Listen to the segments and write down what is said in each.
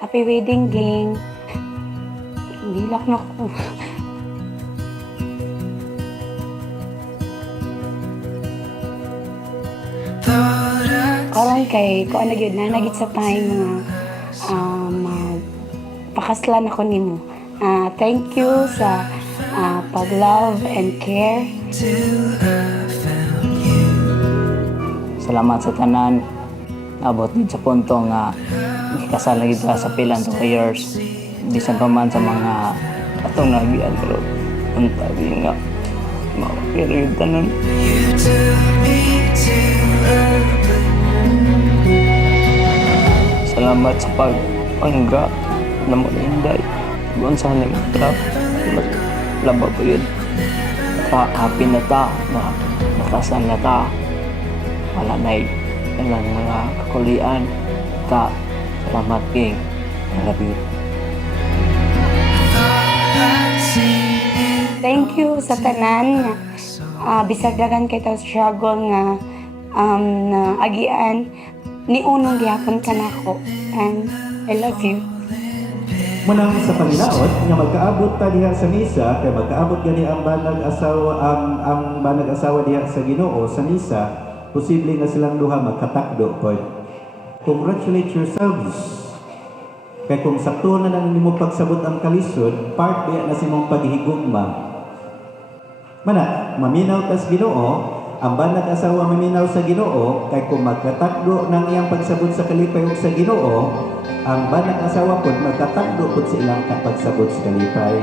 Happy wedding, gang. Bilak na ko. Karon kay ko ano gyud na nagit sa time nga pakaslan ako nimo. Thank you sa pag-love and care. Salamat sa tanan. Abot din sa punto nga ikasal lagi sa pilan to years. Bisan pa man sa mga atong nagian pero untabi nga pero yung tanan. Salamat sa pagpangga na mo inday. Buwan sa haning trap. Laba po yun. Happy na ta. Nakasal na ta. Wala na ilang mga kakulian. Ta. Salamat, King. I love you. Thank you sa tanan nga bisag dagan kay taw struggle nga na agian ni unong gihapon ka nako and I love you. Munang sa panglaot nga magkaabot ta diha sa misa kay magkaabot gani ang banag asawa ang banag asawa diha sa Ginoo sa misa, posible nga silang duha magkatakdo pod. Congratulate yourselves. Kay kung sakto na nang nimo pagsabot ang kalisod, part biya na simong paghigugma. Mana, maminaw tas Ginoo, ang banag asawa maminaw sa Ginoo, kay kung magkatakdo ng iyang pagsabot sa kalipay ug sa Ginoo, ang banag asawa pod magkatakdo pod sa ilang pagsabot sa kalipay.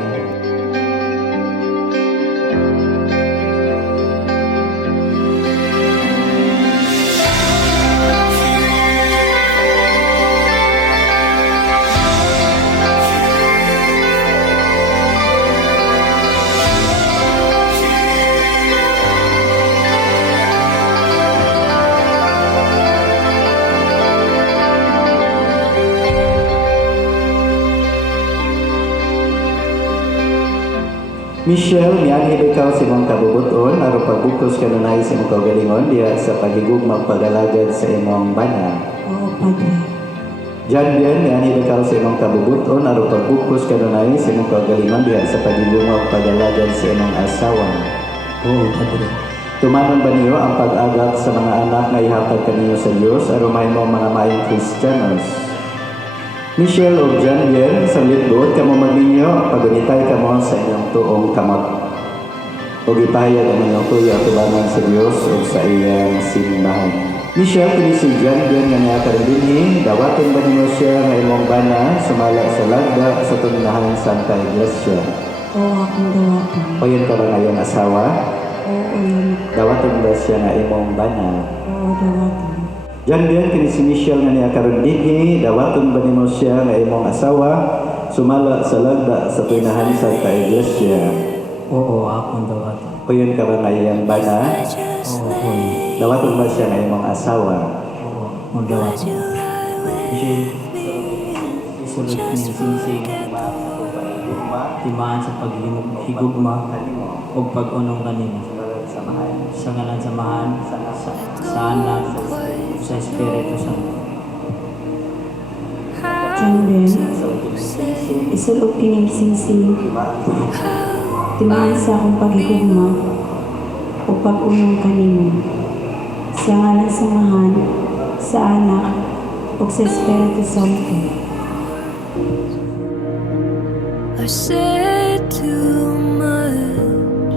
Michelle, niyanhid ikaw sa imong kabubuton aron pagbukos kanunay sa imong kaugalingon diha sa paghigugmang pag-alagad sa imong bana. Oo, Padre. John Bien, niyanhid ikaw sa imong kabubuton aron pagbukos kanunay sa imong kaugalingon diha sa paghigugmang pag-alagad sa imong asawa. Oo, Padre. Tumanon ba niyo ang pag-agak sa mga anak nga ihatag kaniyo sa Dios aron mahimo mga maayong Kristiyanos? Michelle o John Bien, sa litbot, kamo magninyo, pagunitay kamo sa inyong tuong kamot. O gipahayag ang inyong tuyo tubangan sa Diyos o sa iyang simbahan. Michelle, kini si John Bien nga niya karibinhi, dawaton ba ninyo siya nga imong bana, sumala sa lagda sa tuninahan Santa Iglesia. Oo, akong dawaton. O yun ka ba nga iyong asawa? Oo, yun. Dawaton ba siya nga imong bana? Oo, dawaton. Yan din, kini si Michelle nga niya karon dinhi, dawaton ba nimo siya nga imong asawa, sumala sa lagda sa tunahan sa Iglesia. Oo, akong dawaton. O yun ka ba nga iyang bana? Oo, Dawaton ba siya nga imong asawa? Oo, dawaton. Isulot niya sinsing timaan sa paghigugma o pag-unong kanina. Sa ngalan samahan, sa anak, sa Espiritu Santo. John Ben, isulog kining singsing. Timaan sa akong paghigugma o pag-unong kanimo. Sa ngalan samahan, sa anak, o sa Espiritu Santo. I said too much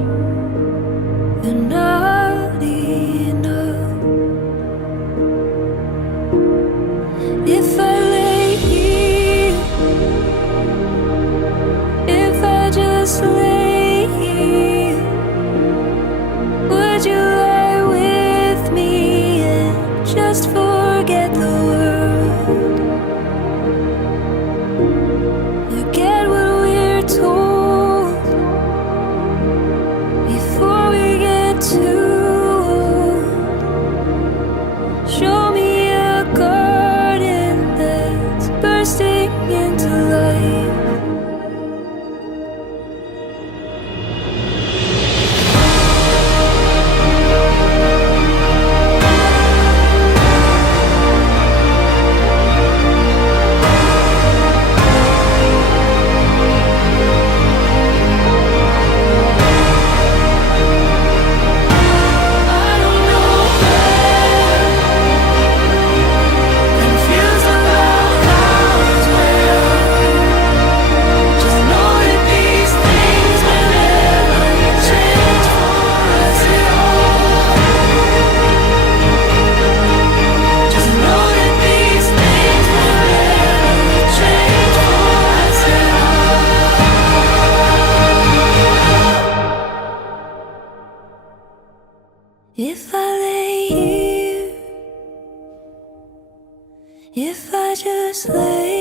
and not enough. If I lay here, if I just lay here, would you lie with me and just forget the world? Forget what we're told. if I just lay